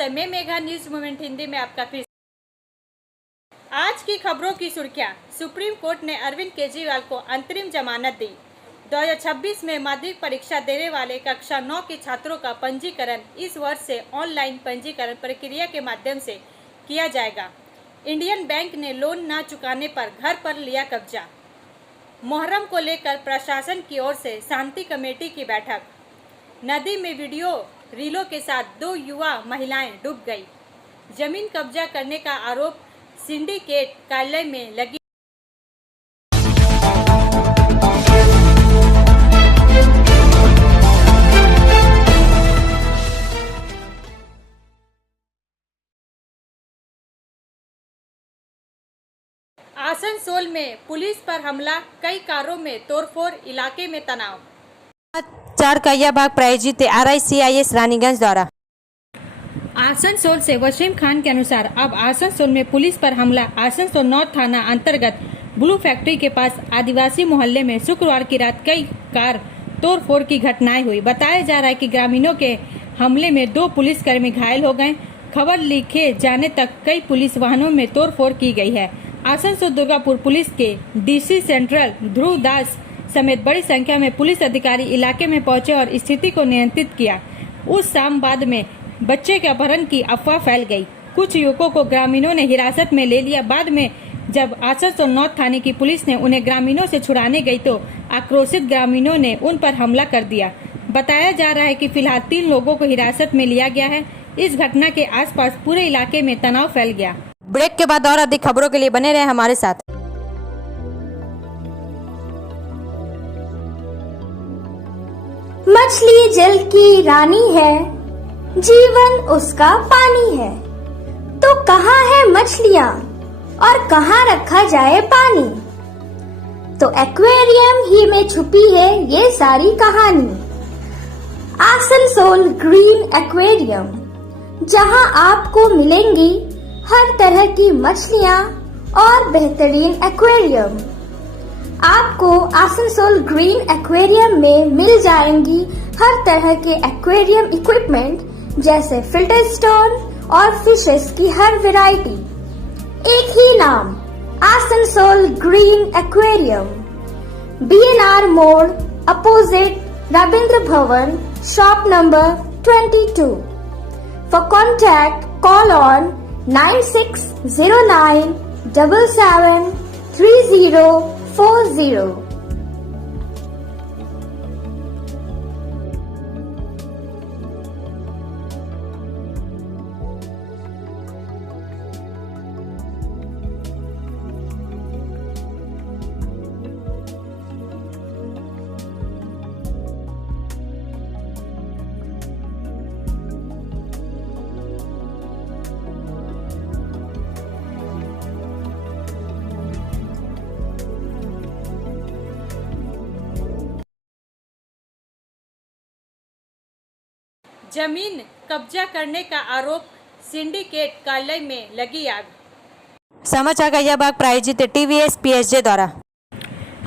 नमस्ते, मैं Megha, news moment Hindi में आपका फिर। आज की खबरों की सुर्खियां। सुप्रीम कोर्ट ने अरविंद केजरीवाल को अंतरिम जमानत दी। 2026 में माध्यमिक परीक्षा देने वाले कक्षा 9 के छात्रों का पंजीकरण इस वर्ष से ऑनलाइन पंजीकरण प्रक्रिया के माध्यम से किया जाएगा। इंडियन बैंक ने लोन न चुकाने पर घर पर लिया कब्जा। मुहर्रम को लेकर प्रशासन की ओर से शांति कमेटी की बैठक। नदी में वीडियो रीलों के साथ 2 युवा महिलाएं डूब गई। जमीन कब्जा करने का आरोप सिंडिकेट कार्यालय में लगी। आसनसोल में पुलिस पर हमला, कई कारों में तोड़फोड़, इलाके में तनाव। 4 कहिया भाग प्रायोजित RICIS रानीगंज द्वारा। आसनसोल से वसीम खान के अनुसार अब आसनसोल में पुलिस पर हमला। आसनसोल नॉर्थ थाना अंतर्गत ब्लू फैक्ट्री के पास आदिवासी मोहल्ले में शुक्रवार की रात कई कार तोड़फोड़ की घटनाएं हुई। बताया जा रहा है कि ग्रामीणों के हमले में 2 पुलिसकर्मी घायल हो गए। खबर लिखे जाने तक कई पुलिस वाहनों में तोड़फोड़ की गई है। आसनसोल दुर्गापुर पुलिस के DC सेंट्रल ध्रुव दास समेत बड़ी संख्या में पुलिस अधिकारी इलाके में पहुंचे और स्थिति को नियंत्रित किया। उस शाम बाद में बच्चे के अपहरण की अफवाह फैल गई। कुछ युवकों को ग्रामीणों ने हिरासत में ले लिया। बाद में जब आसनसोल नॉर्थ थाने की पुलिस ने उन्हें ग्रामीणों से छुड़ाने गई तो आक्रोशित ग्रामीणों ने उन पर हमला कर दिया। बताया जा रहा है कि फिलहाल 3 लोगों को हिरासत में लिया गया है। इस घटना के आसपास पूरे इलाके में तनाव फैल गया। ब्रेक के बाद और अधिक खबरों के लिए बने रहे हमारे साथ। मछली जल की रानी है, जीवन उसका पानी है। तो कहाँ है मछलियाँ और कहाँ रखा जाए पानी? तो एक्वेरियम ही में छुपी है ये सारी कहानी। आसनसोल ग्रीन एक्वेरियम, जहाँ आपको मिलेंगी हर तरह की मछलियाँ और बेहतरीन एक्वेरियम। आपको आसनसोल ग्रीन एक्वेरियम में मिल जाएंगी हर तरह के एक्वेरियम इक्विपमेंट जैसे फिल्टर स्टोन और फिशेस की हर वैरायटी। एक ही नाम, आसनसोल ग्रीन एक्वेरियम। BNR मोड़ opposite Ravindra Bhavan, shop number 22। For contact call on 9609 77 3040। जमीन कब्जा करने का आरोप, सिंडिकेट कार्यालय में लगी आग। समाचार कहिया भाग प्रायोजित TVS PSJ द्वारा।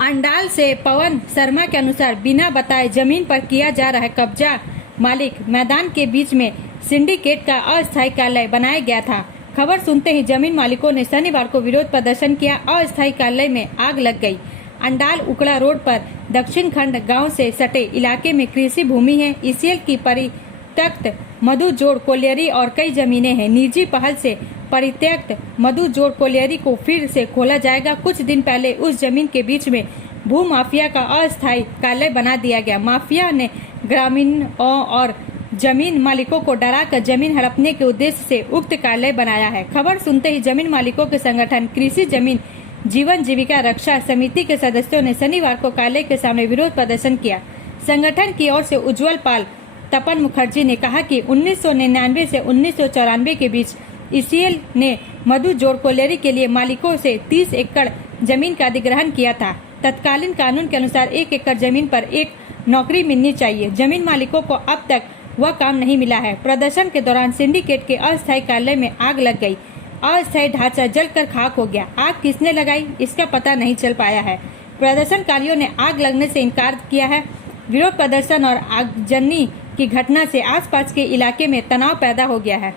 अंडाल से पवन शर्मा के अनुसार बिना बताए जमीन पर किया जा रहा है कब्जा। मालिक मैदान के बीच में सिंडिकेट का अस्थायी कार्यालय बनाया गया था। खबर सुनते ही जमीन मालिकों ने शनिवार को विरोध प्रदर्शन किया। अस्थायी कार्यालय में आग लग गई। अंडाल उकड़ा रोड पर दक्षिण खंड गांव से सटे इलाके में कृषि भूमि है। ECL की परित्यक्त मधु जोड़ कोलियरी और कई जमीनें हैं। निजी पहल से परित्यक्त मधु जोड़ कोलियरी को फिर से खोला जाएगा। कुछ दिन पहले उस जमीन के बीच में भू माफिया का अस्थायी कार्यालय बना दिया गया। माफिया ने ग्रामीणों और जमीन मालिकों को डराकर जमीन हड़पने के उद्देश्य से उक्त कार्यालय बनाया है। खबर सुनते ही जमीन मालिकों के संगठन कृषि जमीन जीवन जीविका रक्षा समिति के सदस्यों ने शनिवार को कार्यालय के सामने विरोध प्रदर्शन किया। संगठन की ओर से उज्जवल पाल तपन मुखर्जी ने कहा कि 1999 से 1994 के बीच ECL ने मधु जोड़ कोलियरी के लिए मालिकों से 30 एकड़ जमीन का अधिग्रहण किया था। तत्कालीन कानून के अनुसार 1 एकड़ जमीन पर एक नौकरी मिलनी चाहिए। जमीन मालिकों को अब तक वह काम नहीं मिला है। प्रदर्शन के दौरान सिंडिकेट के अस्थायी कार्यालय में आग लग गई। अस्थायी ढांचा जलकर खाक हो गया। आग किसने लगाई इसका पता नहीं चल पाया है। प्रदर्शनकारियों ने आग लगने से इनकार किया है। विरोध प्रदर्शन और आगजनी की घटना से आसपास के इलाके में तनाव पैदा हो गया है।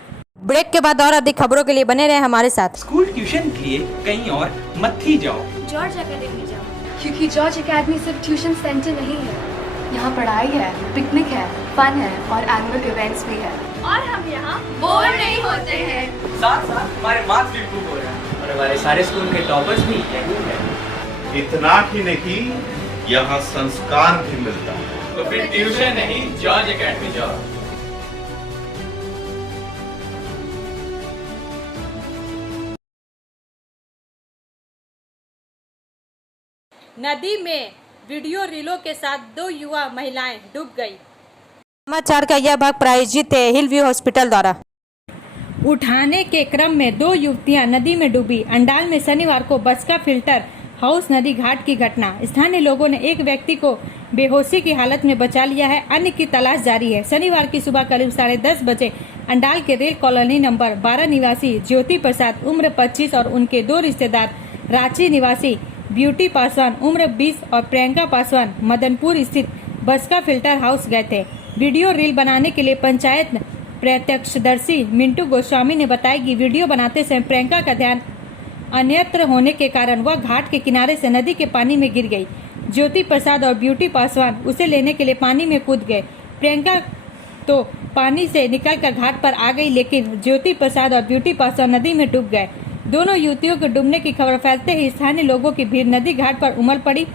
ब्रेक के बाद और अधिक खबरों के लिए बने रहे हमारे साथ। स्कूल ट्यूशन के लिए कहीं और मत ही जाओ। जॉर्ज एकेडमी जाओ, क्योंकि जॉर्ज एकेडमी सिर्फ ट्यूशन सेंटर नहीं है। यहाँ पढ़ाई है, पिकनिक है, फन है और एनुअल इवेंट्स भी है। और हम यहाँ बोर नहीं होते हैं। साथ साथ हमारे मार्क्स भी इम्प्रूव हो रहे हैं और हमारे सारे स्कूल के टॉपर्स भी यही है। इतना ही नहीं, यहाँ संस्कार भी मिलता है। तो फिर ट्यूशन नहीं, जॉर्ज एकेडमी जाओ। नदी में वीडियो रीलों के साथ 2 युवा महिलाएं डूब गई। समाचार का यह भाग प्रायोजित है हिल व्यू हॉस्पिटल द्वारा। उठाने के क्रम में 2 युवतियां नदी में डूबी। अंडाल में शनिवार को बसका फिल्टर हाउस नदी घाट की घटना। स्थानीय लोगों ने एक व्यक्ति को बेहोशी की हालत में बचा लिया है, अन्य की तलाश जारी है। शनिवार की सुबह करीब 10:30 बजे अंडाल के रेल कॉलोनी नंबर 12 निवासी ज्योति प्रसाद उम्र 25 और उनके 2 रिश्तेदार रांची निवासी ब्यूटी पासवान उम्र 20 और प्रियंका पासवान मदनपुर स्थित बसका फिल्टर हाउस गए थे। वीडियो रील बनाने के लिए पंचायत प्रत्यक्षदर्शी मिंटू गोस्वामी ने बताया कि वीडियो बनाते समय प्रियंका का ध्यान अन्यत्र होने के कारण वह घाट के किनारे से नदी के पानी में गिर गई। ज्योति प्रसाद और ब्यूटी पासवान उसे लेने के लिए पानी में कूद गए। प्रियंका तो पानी से निकलकर घाट पर आ गई, लेकिन ज्योति प्रसाद और ब्यूटी पासवान नदी में डूब गए। दोनों युवतियों के डूबने की खबर फैलते ही स्थानीय लोगों की भीड़ नदी घाट पर उमड़ पड़ी।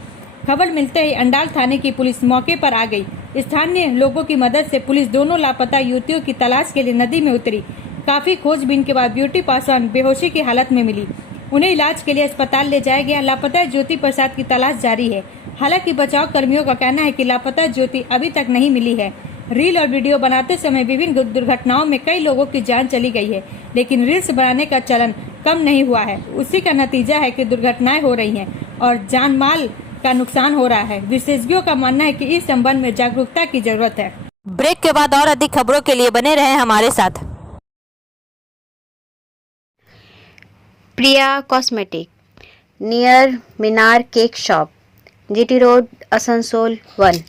खबर मिलते ही अंडाल थाने की पुलिस मौके पर आ गई। स्थानीय लोगों की मदद से पुलिस दोनों लापता युवतियों की तलाश के लिए नदी में उतरी। काफी खोजबीन के बाद ब्यूटी पासवान बेहोशी की हालत में मिली। उन्हें इलाज के लिए अस्पताल ले जाया गया। लापता ज्योति प्रसाद की तलाश जारी है। हालांकि बचाव कर्मियों का कहना है कि लापता ज्योति अभी तक नहीं मिली है। रील और वीडियो बनाते समय विभिन्न दुर्घटनाओं में कई लोगों की जान चली गई है, लेकिन रील्स बनाने का चलन कम नहीं हुआ है। उसी का नतीजा है कि दुर्घटनाएं हो रही हैं और जान माल का नुकसान हो रहा है। विशेषज्ञों का मानना है कि इस संबंध में जागरूकता की जरूरत है। ब्रेक के बाद और अधिक खबरों के लिए बने रहे हमारे साथ। Priya cosmetic near Minar cake shop, GT road, Asansol 1।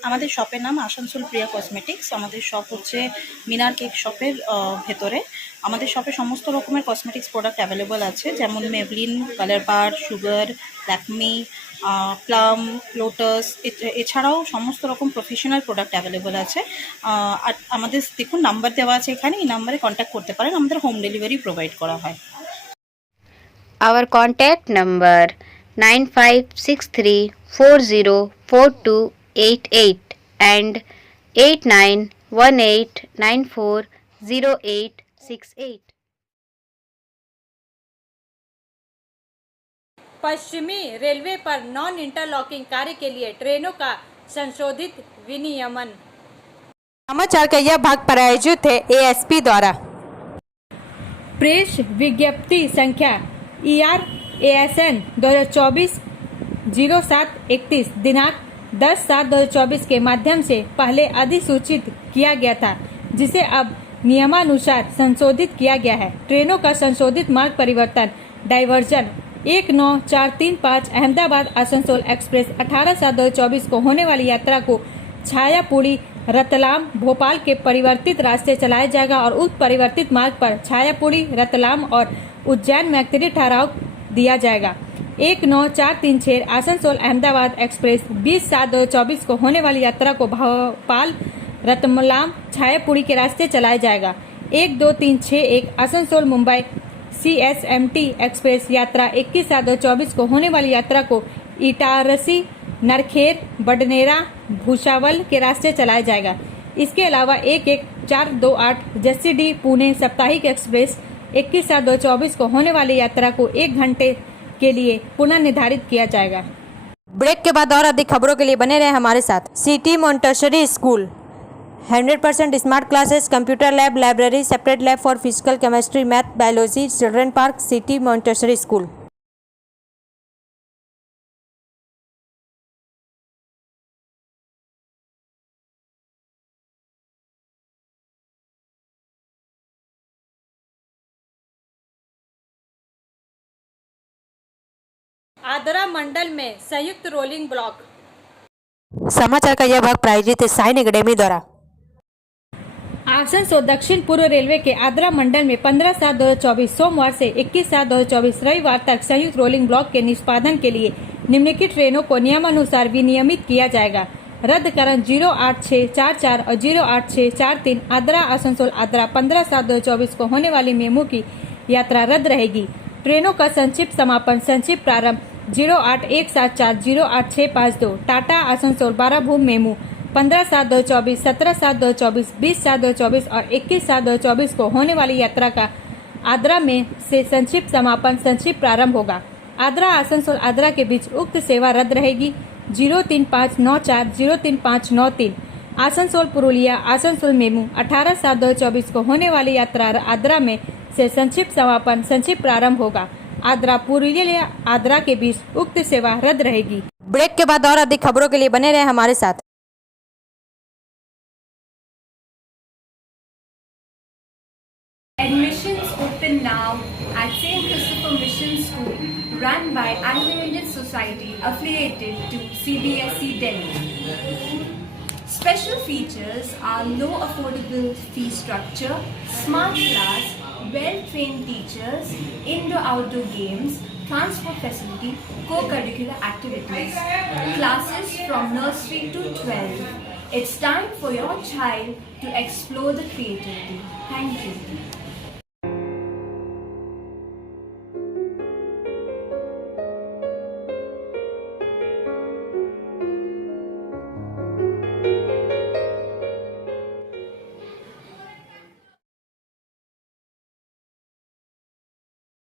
আমাদের শপের নাম আসানসোল প্রিয়া কসমেটিক্স। আমাদের শপ হচ্ছে মিনার কেক শপের ভেতরে। আমাদের শপে সমস্ত রকমের কসমেটিক্স প্রোডাক্ট অ্যাভেলেবল আছে, যেমন মেবলিন, কালার বার, সুগার, ল্যাকমি, প্লাম, লোটাস, এছাড়াও সমস্ত রকম প্রফেশনাল প্রোডাক্ট অ্যাভেলেবল আছে। আর আমাদের দেখুন নাম্বার দেওয়া আছে এখানে, এই নাম্বারে কন্ট্যাক্ট করতে পারেন। আমাদের হোম ডেলিভারি প্রোভাইড করা হয়। Our contact number 9563404288 and 8918940868। पश्चिमी रेलवे पर नॉन इंटरलॉकिंग कार्य के लिए ट्रेनों का संशोधित विनियमन। समाचार का यह भाग प्रायोजित है एएसपी द्वारा। प्रेस विज्ञप्ति संख्या ERASN 2024-0731 दिनांक 10/7/2024 के माध्यम से पहले अधिसूचित किया गया था, जिसे अब नियमानुसार संशोधित किया गया है। ट्रेनों का संशोधित मार्ग परिवर्तन डाइवर्जन 19435 अहमदाबाद आसनसोल एक्सप्रेस 18/7/2024 को होने वाली यात्रा को छायापुरी, रतलाम, भोपाल के परिवर्तित रास्ते चलाया जाएगा और उस परिवर्तित मार्ग पर छायापुरी, रतलाम और उज्जैन में अतिरिक्त ठहराव दिया जाएगा। 19436 आसनसोल अहमदाबाद एक्सप्रेस 20/7/2024 को होने वाली यात्रा को भोपाल, रतलाम, छायापुरी के रास्ते चलाया जाएगा। 12361 आसनसोल मुंबई CSMT एक्सप्रेस यात्रा 21/7/2024 को होने वाली यात्रा को इटारसी, नरखेर, बडनेरा, भूसावल के रास्ते चलाया जाएगा। इसके अलावा 11428 जसीडीह पुणे साप्ताहिक एक्सप्रेस 21/7/2024 को होने वाली यात्रा को 1 घंटे के लिए पुनः निर्धारित किया जाएगा। ब्रेक के बाद और अधिक खबरों के लिए बने रहे हमारे साथ। City Montessori school 100% smart classes, computer lab, library, separate lab for physical, chemistry, math, biology, children park, city Montessori school. Adra मंडल में संयुक्त रोलिंग ब्लॉक। समाचार का यह भाग प्रायोजित है साइन एकेडमी द्वारा। आसनसोल दक्षिण पूर्व रेलवे के आद्रा मंडल में 15/7/2024 सोमवार से 21/7/2024 रविवार तक संयुक्त रोलिंग ब्लॉक के निष्पादन के लिए निम्नलिखित ट्रेनों को नियमानुसार विनियमित किया जाएगा। रद्दकरण 08644 और 08643 आद्रा आसनसोल आद्रा 15/7/2024 को होने वाली मेमू की यात्रा रद्द रहेगी। ट्रेनों का संक्षिप्त समापन संक्षिप्त प्रारंभ 08174 08652 टाटा आसनसोल 12 भूम मेमू 15/7/2024 17/7/2024 20/7/2024 और 21/7/2024 को होने वाली यात्रा का आद्रा में से संक्षिप्त समापन संक्षिप्त प्रारंभ होगा। आद्रा आसनसोल आद्रा के बीच उक्त सेवा रद्द रहेगी। 03594 03593 आसनसोल पुरुलिया आसनसोल मेमू 18/7/2024 को होने वाली यात्रा आद्रा में से संक्षिप्त समापन संक्षिप्त प्रारंभ होगा। आद्रा पुरुलिया आद्रा के बीच उक्त सेवा रद्द रहेगी। ब्रेक के बाद और अधिक खबरों के लिए बने रहे हमारे साथ। Admissions open now at St. Christopher Mission School, run by Anglo-Indian Society affiliated to CBSE Delhi. Special features are low affordable fee structure, smart class, well-trained teachers, indoor-outdoor games, transport facility, co-curricular activities, classes from nursery to 12. It's time for your child to explore the creativity. Thank you.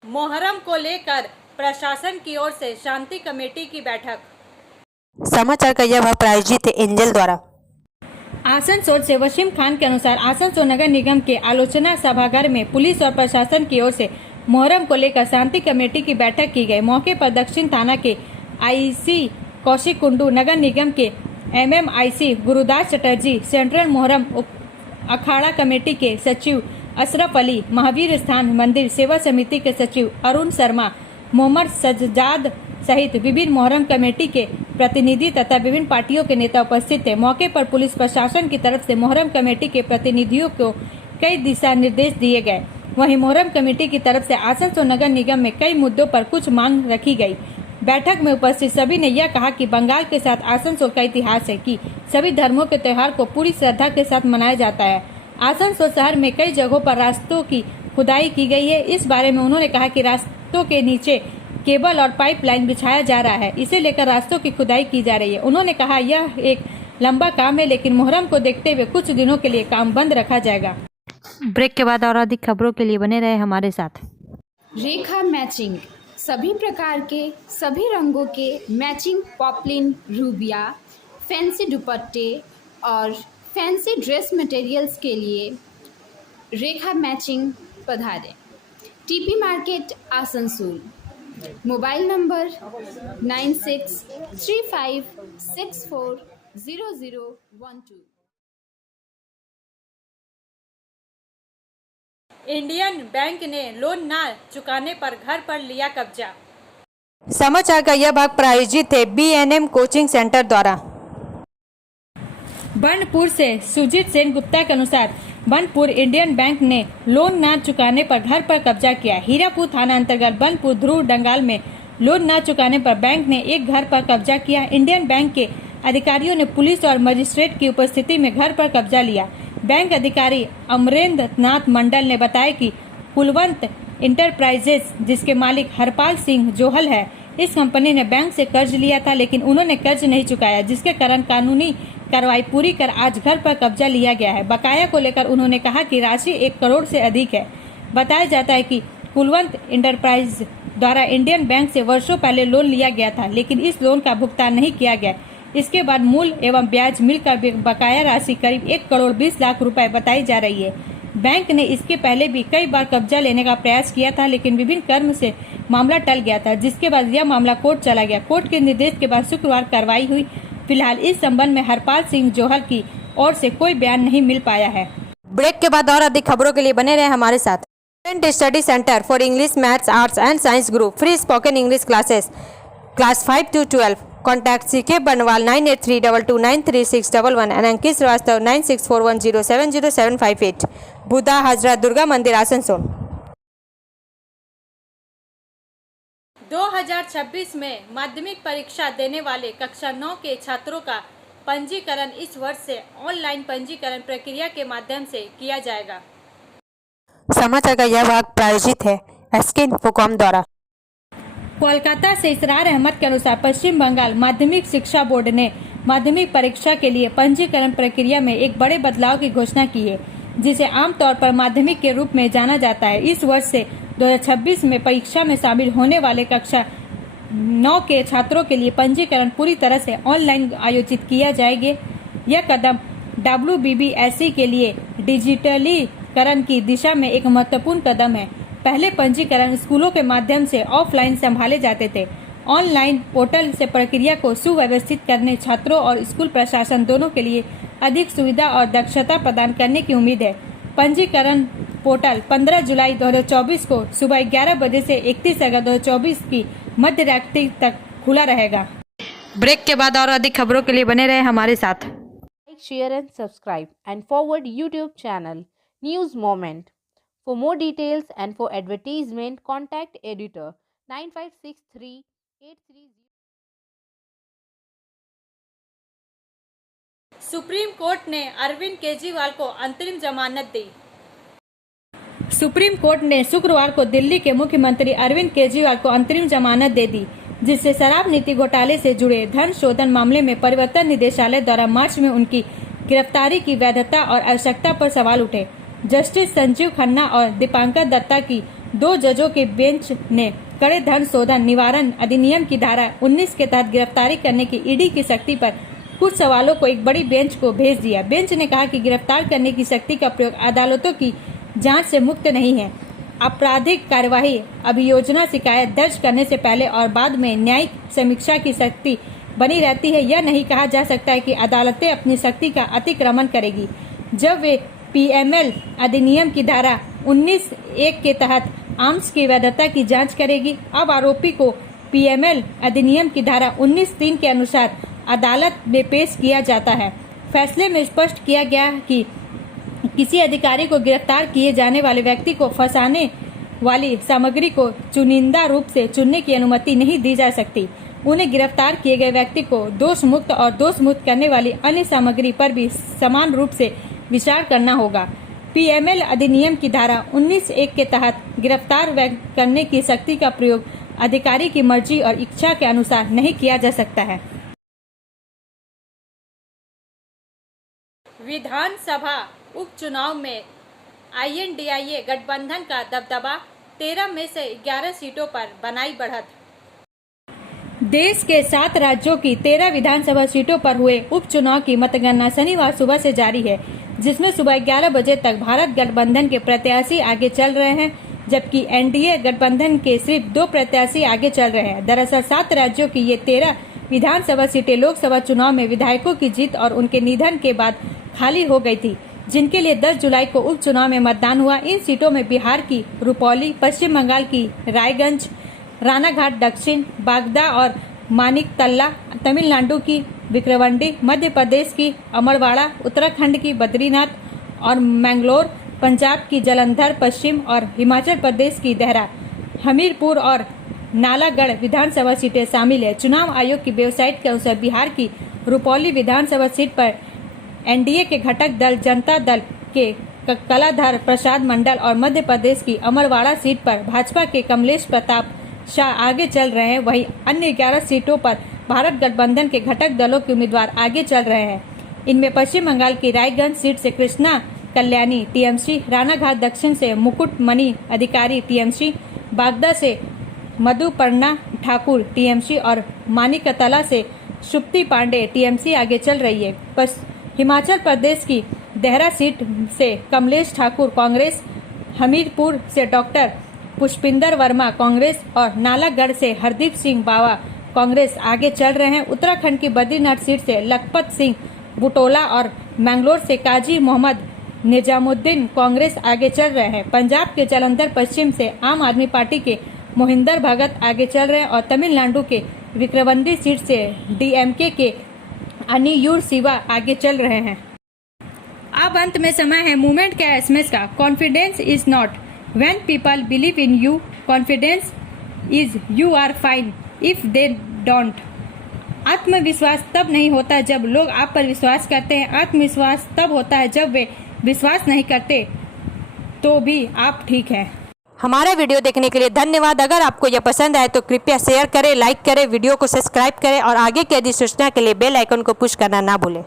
Muharram को लेकर प्रशासन की ओर से शांति committee की बैठक। समाचार का यह भाग प्रायोजित है एंजल द्वारा। आसनसोल से वसीम खान के अनुसार आसनसोल नगर निगम के आलोचना सभागार में पुलिस और प्रशासन की ओर से मोहर्रम को लेकर शांति कमेटी की बैठक की गई। मौके पर दक्षिण थाना के आईसी कौशिक कुंडू, नगर निगम के एमएमआईसी गुरुदास चटर्जी, सेंट्रल मोहर्रम अखाड़ा कमेटी के सचिव अशरफ अली, महावीर स्थान मंदिर सेवा समिति के सचिव अरुण शर्मा, मोहम्मद सज्जाद सहित विभिन्न मोहर्रम कमेटी के प्रतिनिधि तथा विभिन्न पार्टियों के नेता उपस्थित थे। मौके पर पुलिस प्रशासन की तरफ से मोहर्रम कमेटी के प्रतिनिधियों को कई दिशा निर्देश दिए गए। वहीं मोहर्रम कमेटी की तरफ से आसनसोल नगर निगम में कई मुद्दों पर कुछ मांग रखी गई। बैठक में उपस्थित सभी ने यह कहा कि बंगाल के साथ आसनसोल का इतिहास है कि सभी धर्मों के त्योहार को पूरी श्रद्धा के साथ मनाया जाता है। आसनसोल शहर में कई जगहों पर रास्तों की खुदाई की गई है। इस बारे में उन्होंने कहा कि रास्तों के नीचे केबल और पाइपलाइन बिछाया जा रहा है, इसे लेकर रास्तों की खुदाई की जा रही है। उन्होंने कहा यह एक लंबा काम है, लेकिन मुहर्रम को देखते हुए कुछ दिनों के लिए काम बंद रखा जाएगा। ब्रेक के बाद और अधिक खबरों के लिए बने रहे हमारे साथ। रेखा मैचिंग, सभी प्रकार के सभी रंगों के मैचिंग पॉपलिन, रूबिया, फैंसी दुपट्टे और फैंसी ड्रेस मटेरियल्स के लिए रेखा मैचिंग पधारें। TP market Asansol. Mobile number 9635640012। Indian bank ने लोन न चुकाने पर घर पर लिया कब्जा। समाचार का यह भाग प्रायोजित है बीएनएम कोचिंग सेंटर द्वारा। बनपुर से सुजीत सेन गुप्ता के अनुसार बनपुर इंडियन बैंक ने लोन न चुकाने पर घर पर कब्जा किया। हीरापुर थाना अंतर्गत बनपुर ध्रुव डंगाल में लोन न चुकाने पर बैंक ने एक घर पर कब्जा किया। इंडियन बैंक के अधिकारियों ने पुलिस और मजिस्ट्रेट की उपस्थिति में घर पर कब्जा लिया। बैंक अधिकारी अमरेंद्र नाथ मंडल ने बताया कि कुलवंत इंटरप्राइजेज, जिसके मालिक हरपाल सिंह जोहल है, इस कंपनी ने बैंक से कर्ज लिया था, लेकिन उन्होंने कर्ज नहीं चुकाया, जिसके कारण कानूनी कार्रवाई पूरी कर आज घर पर कब्जा लिया गया है। बकाया को लेकर उन्होंने कहा कि राशि 1 करोड़ से अधिक है। बताया जाता है कि कुलवंत इंटरप्राइज द्वारा इंडियन बैंक से वर्षों पहले लोन लिया गया था, लेकिन इस लोन का भुगतान नहीं किया गया। इसके बाद मूल एवं ब्याज मिलकर बकाया राशि करीब 1 करोड़ 20 लाख रुपए बताई जा रही है। बैंक ने इसके पहले भी कई बार कब्जा लेने का प्रयास किया था, लेकिन विभिन्न कारण से मामला टल गया था, जिसके बाद यह मामला कोर्ट चला गया। कोर्ट के निर्देश के बाद शुक्रवार कार्रवाई हुई। फिलहाल इस संबंध में हरपाल सिंह जोहल की ओर से कोई बयान नहीं मिल पाया है। ब्रेक के बाद और अधिक खबरों के लिए बने रहे हमारे साथ। Study centre for English, maths, arts and science group, free spoken English classes Class 5 to 12. Contact CK Banwal 9832293611 and Ankit Srivastava 9641070758. बुधा हजरत दुर्गा मंदिर आसनसोल। 2026 में माध्यमिक परीक्षा देने वाले कक्षा 9 के छात्रों का पंजीकरण इस वर्ष से ऑनलाइन पंजीकरण प्रक्रिया के माध्यम से किया जाएगा। समाचार का यह भाग प्रायोजित है एसके इन्फोकॉम द्वारा। कोलकाता से इसरार अहमद के अनुसार पश्चिम बंगाल माध्यमिक शिक्षा बोर्ड ने माध्यमिक परीक्षा के लिए पंजीकरण प्रक्रिया में एक बड़े बदलाव की घोषणा की है, जिसे आमतौर पर माध्यमिक के रूप में जाना जाता है। इस वर्ष से 2026 में परीक्षा में शामिल होने वाले कक्षा 9 के छात्रों के लिए पंजीकरण पूरी तरह से ऑनलाइन आयोजित किया जाएगा। यह कदम WBBSE के लिए डिजिटलीकरण की दिशा में एक महत्वपूर्ण कदम है। पहले पंजीकरण स्कूलों के माध्यम से ऑफलाइन संभाले जाते थे। ऑनलाइन पोर्टल से प्रक्रिया को सुव्यवस्थित करने छात्रों और स्कूल प्रशासन दोनों के लिए अधिक सुविधा और दक्षता प्रदान करने की उम्मीद है। पंजीकरण पोर्टल 15 जुलाई 2024 को सुबह 11 बजे से 31 अगस्त 2024 की मध्य रात्रि तक खुला रहेगा। ब्रेक के बाद और अधिक खबरों के लिए बने रहे हमारे साथ। Like, share and subscribe and forward YouTube channel News Moment. For more details and for advertisement, contact editor 956383. Supreme court ने अरविंद केजरीवाल को अंतरिम जमानत दी। सुप्रीम कोर्ट ने शुक्रवार को दिल्ली के मुख्यमंत्री अरविंद केजरीवाल को अंतरिम जमानत दे दी, जिससे शराब नीति घोटाले से जुड़े धन शोधन मामले में परिवर्तन निदेशालय द्वारा मार्च में उनकी गिरफ्तारी की वैधता और आवश्यकता पर सवाल उठे। जस्टिस संजीव खन्ना और दीपांकर दत्ता की 2 जजों के बेंच ने कड़े धन शोधन निवारण अधिनियम की धारा 19 के तहत गिरफ्तारी करने की ईडी की शक्ति पर कुछ सवालों को एक बड़ी बेंच को भेज दिया। बेंच ने कहा कि गिरफ्तार करने की शक्ति का प्रयोग अदालतों की जांच से मुक्त नहीं है। आपराधिक कार्यवाही अभियोजना शिकायत दर्ज करने से पहले और बाद में न्यायिक समीक्षा की शक्ति बनी रहती है। यह नहीं कहा जा सकता है कि अदालतें अपनी शक्ति का अतिक्रमण करेगी जब वे PML अधिनियम की धारा 19(1) के तहत आर्म्स की वैधता की जांच करेगी। अब आरोपी को PML अधिनियम की धारा 19(3) के अनुसार अदालत में पेश किया जाता है। फैसले में स्पष्ट किया गया कि किसी अधिकारी को गिरफ्तार किए जाने वाले व्यक्ति को फंसाने वाली सामग्री को चुनिंदा रूप से चुनने की अनुमति नहीं दी जा सकती। उन्हें गिरफ्तार किए गए व्यक्ति को दोष मुक्त और दोष मुक्त करने वाली अन्य सामग्री पर भी समान रूप से विचार करना होगा। PML अधिनियम की धारा 19(1) के तहत गिरफ्तार करने की शक्ति का प्रयोग अधिकारी की मर्जी और इच्छा के अनुसार नहीं किया जा सकता है। विधानसभा उपचुनाव में INDIA गठबंधन का दबदबा, 13 में से 11 सीटों पर बनाई बढ़त। देश के 7 राज्यों की 13 विधानसभा सीटों पर हुए उपचुनाव की मतगणना शनिवार सुबह से जारी है, जिसमें सुबह 11 बजे तक भारत गठबंधन के प्रत्याशी आगे चल रहे हैं, जबकि NDA गठबंधन के सिर्फ 2 प्रत्याशी आगे चल रहे हैं। दरअसल 7 राज्यों की ये 13 विधानसभा सीटें लोकसभा चुनाव में विधायकों की जीत और उनके निधन के बाद खाली हो गई थी, जिनके लिए 10 जुलाई को उपचुनाव में मतदान हुआ। इन सीटों में बिहार की रुपौली, पश्चिम बंगाल की रायगंज, रानाघाट दक्षिण, बागदा और मानिकतल्ला, तमिलनाडु की विक्रवांडी, मध्य प्रदेश की अमरवाड़ा, उत्तराखंड की बद्रीनाथ और मैंगलोर, पंजाब की जालंधर पश्चिम और हिमाचल प्रदेश की देहरा, हमीरपुर और नालागढ़ विधानसभा सीटें शामिल है। चुनाव आयोग की वेबसाइट के अनुसार बिहार की रुपौली विधानसभा सीट पर NDA के घटक दल जनता दल के कलाधर प्रसाद मंडल और मध्य प्रदेश की अमरवाड़ा सीट पर भाजपा के कमलेश प्रताप शाह आगे चल रहे हैं। वहीं अन्य 11 सीटों पर भारत गठबंधन के घटक दलों के उम्मीदवार आगे चल रहे हैं। इनमें पश्चिम बंगाल की रायगंज सीट से कृष्णा कल्याणी TMC, रानाघाट दक्षिण से मुकुट मणि अधिकारी TMC, बागदा से मधुपर्णा ठाकुर TMC और मानिकतला से शुप्ति पांडे TMC आगे चल रही है। हिमाचल प्रदेश की देहरा सीट से कमलेश ठाकुर कांग्रेस, हमीरपुर से डॉक्टर पुष्पिंदर वर्मा कांग्रेस और नालागढ़ से हरदीप सिंह बावा कांग्रेस आगे चल रहे हैं। उत्तराखंड की बद्रीनाथ सीट से लखपत सिंह बुटोला और मैंगलोर से काजी मोहम्मद निजामुद्दीन कांग्रेस आगे चल रहे हैं। पंजाब के जालंधर पश्चिम से आम आदमी पार्टी के मोहिंदर भगत आगे चल रहे हैं और तमिलनाडु के विक्रमंडी सीट से डीएमके के अनियूर शिवा आगे चल रहे हैं। अब अंत में समय है मूवमेंट का एसएमएस का। Confidence is not when people believe in you, confidence is you are fine if they don't. आत्मविश्वास तब नहीं होता जब लोग आप पर विश्वास करते हैं, आत्मविश्वास तब होता है जब वे विश्वास नहीं करते तो भी आप ठीक हैं। हमारा वीडियो देखने के लिए धन्यवाद। अगर आपको यह पसंद आए तो कृपया शेयर करें, लाइक करें, वीडियो को सब्सक्राइब करें और आगे की अधिसूचना के लिए बेल आइकन को पुश करना ना भूलें।